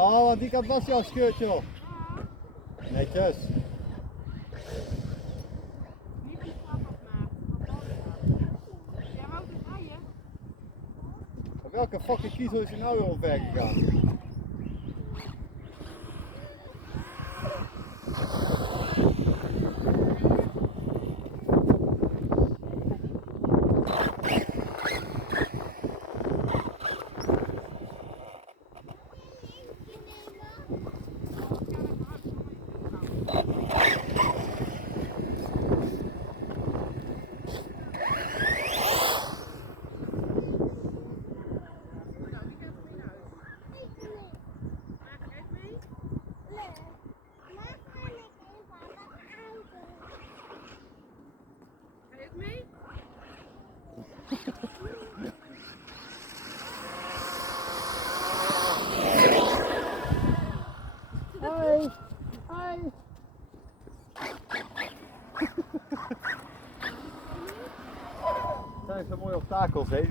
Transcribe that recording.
Oh, aan die kant was jouw scheurt, joh. Netjes. Niet die trap opmaken. Jij wou dus rijden? Op welke fucking kiezel is je nou weer omver gegaan? Hoi. Hoi. Zijn zo mooi obstakels, hè?